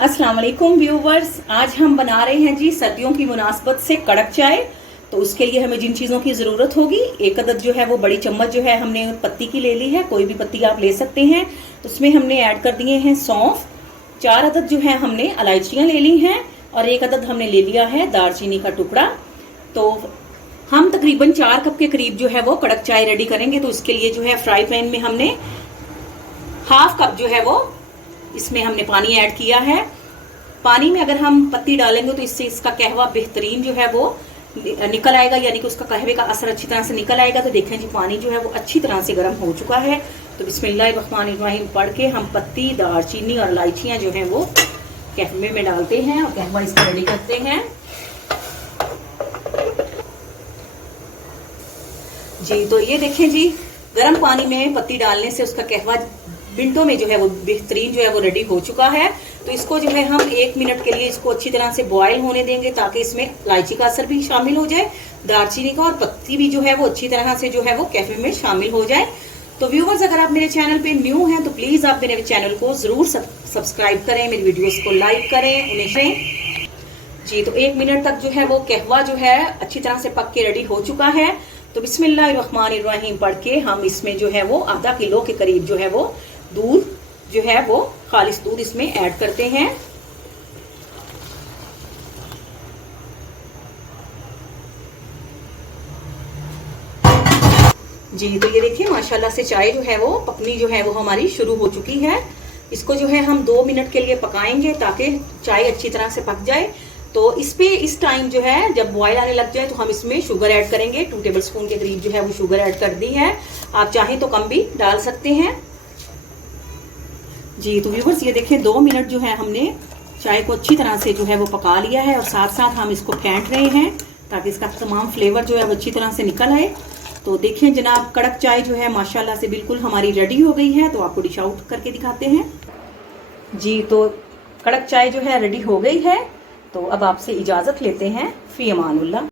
अस्सलाम वालेकुम व्यूवर्स, आज हम बना रहे हैं जी सर्दियों की मुनासबत से कड़क चाय। तो उसके लिए हमें जिन चीज़ों की ज़रूरत होगी, एक अदद जो है वो बड़ी चम्मच जो है हमने पत्ती की ले ली है, कोई भी पत्ती आप ले सकते हैं। उसमें हमने ऐड कर दिए हैं सौंफ, 4 अदद जो है हमने इलायचियाँ ले ली हैं और 1 अदद हमने ले लिया है दालचीनी का टुकड़ा। तो हम तकरीबन 4 कप के करीब जो है वो कड़क चाय रेडी करेंगे। तो उसके लिए जो है फ्राई पैन में हमने हाफ कप जो है वो इसमें हमने पानी ऐड किया है। पानी में अगर हम पत्ती डालेंगे तो इससे इसका कहवा बेहतरीन जो है वो निकल आएगा, यानी कि उसका कहवे का असर अच्छी तरह से निकल आएगा। तो देखें जी पानी जो है वो अच्छी तरह से गर्म हो चुका है। तो बिस्मिल्लाहिर्रहमानिर्रहीम पढ़ के हम पत्ती, दालचीनी और इलायचियां जो हैं वो कहवे में डालते हैं और कहवा इसका रेडी करते हैं जी। तो ये देखें जी, गर्म पानी में पत्ती डालने से उसका कहवा मिनटों में जो है वो बेहतरीन जो है वो रेडी हो चुका है। तो इसको जो है हम 1 मिनट के लिए इसको अच्छी तरह से बॉयल होने देंगे, ताकि इसमें इलायची का असर भी शामिल हो जाए, दालचीनी का, और पत्ती भी जो है वो अच्छी तरह से जो है वो कैफे में शामिल हो जाए। तो व्यूवर्स, अगर आप मेरे चैनल पे न्यू हैं तो प्लीज आप मेरे चैनल को जरूर सब्सक्राइब करें, मेरी वीडियोस को लाइक करें, उन्हें शेयर जी। तो 1 मिनट तक जो है वो कहवा जो है अच्छी तरह से पक के रेडी हो चुका है। तो बिस्मिल्लाहिर्रहमानिर्रहीम पढ़ के हम इसमें जो है वो आधा किलो के करीब जो है वो दूध जो है वो खालिस दूध इसमें ऐड करते हैं जी। तो ये देखिए माशाल्लाह से चाय जो है वो पकनी जो है वो हमारी शुरू हो चुकी है। इसको जो है हम 2 मिनट के लिए पकाएंगे ताकि चाय अच्छी तरह से पक जाए। तो इस टाइम जो है जब बॉयल आने लग जाए तो हम इसमें शुगर ऐड करेंगे। 2 टेबल स्पून के करीब जो है वो शुगर ऐड कर दी है, आप चाहें तो कम भी डाल सकते हैं जी। तो व्यूवर्स, ये देखें 2 मिनट जो है हमने चाय को अच्छी तरह से जो है वो पका लिया है और साथ साथ हम इसको फेंट रहे हैं ताकि इसका तमाम फ्लेवर जो है वो अच्छी तरह से निकल आए। तो देखें जनाब, कड़क चाय जो है माशाल्लाह से बिल्कुल हमारी रेडी हो गई है। तो आपको डिश आउट करके दिखाते हैं जी। तो कड़क चाय जो है रेडी हो गई है। तो अब आपसे इजाज़त लेते हैं, फी अमानुल्लाह।